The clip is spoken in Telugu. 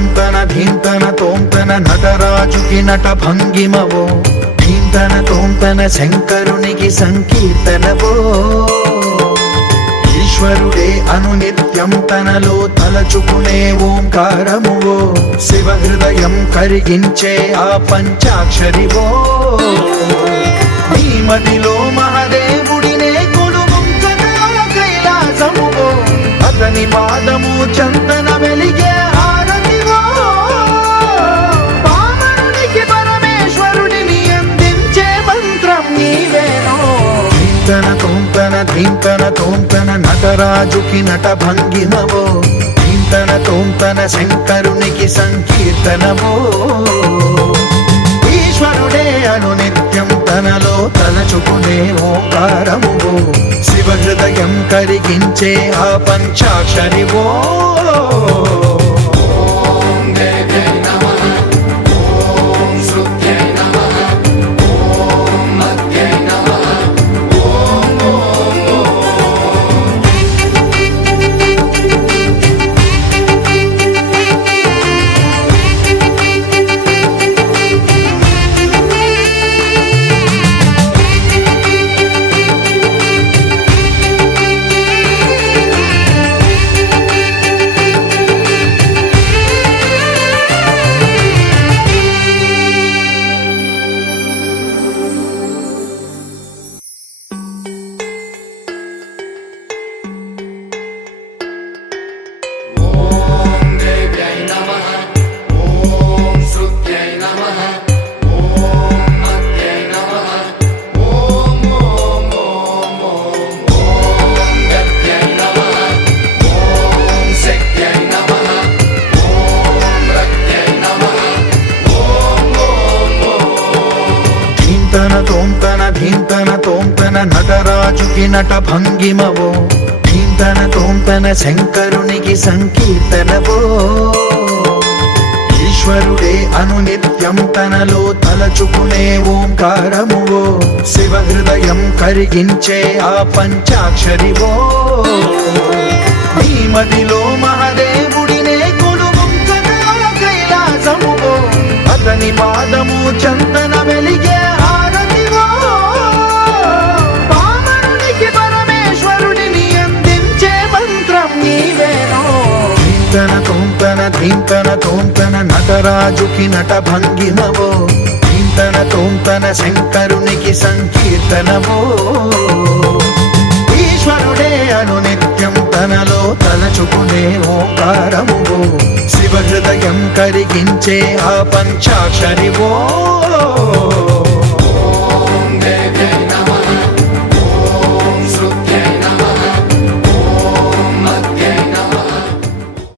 తోంతన ధీంతన తోంతన నటరాజుకి నట భంగిమవో ధీంతన తోంతన శంకరునికి సంకీర్తనవో ఈశ్వరుడే అనునిత్యం తనలో తలచుకునే ఓంకారమువో శివ హృదయం కరిగించే ఆ పంచాక్షరివో నీ మదిలో మహాదేవుడినే కొలువుంచగా కైలాసమువో అతని పాదము చందన వెలిగే హారతివో పామరునికి పరమేశ్వరుడిని అందించే మంత్రం నీవేనో ధీంతన తోంతన ధీంతన తోంతన నటరాజుకి నట భంగిమవో ధీంతన తోంతన శంకరునికి సంకీర్తనవో ఈశ్వరుడే అనునిత్యం తనలో తలచుకునే ఓంకారమువో శివ హృదయం కరిగించే ఆ పంచాక్షరివో తోంతన ధీంతన తోంతన నటరాజుకి నట భంగిమవో ధీంతన తోంతన శంకరునికి సంకీర్తనవో ఈశ్వరుడే అనునిత్యం తనలో తలచుకునే ఓంకారమువో శివ హృదయం కరిగించే ఆ పంచాక్షరివో నీ మదిలో మహాదేవుడినే కొలువుంచగా కైలాసమువో అతని పాదము చందన వెలిగే హారతివో పామరునికి పరమేశ్వరుడిని అందించే మంత్రం నీవేనో ధీంతన తోంతన ధీంతన తోంతన నటరాజుకి నట భంగిమవో ధీంతన తోంతన శంకరునికి సంకీర్తనవో ఈశ్వరుడే అనునిత్యం తనలో తలచుకునే ఓంకారమువో శివ హృదయం కరిగించే ఆ పంచాక్షరివో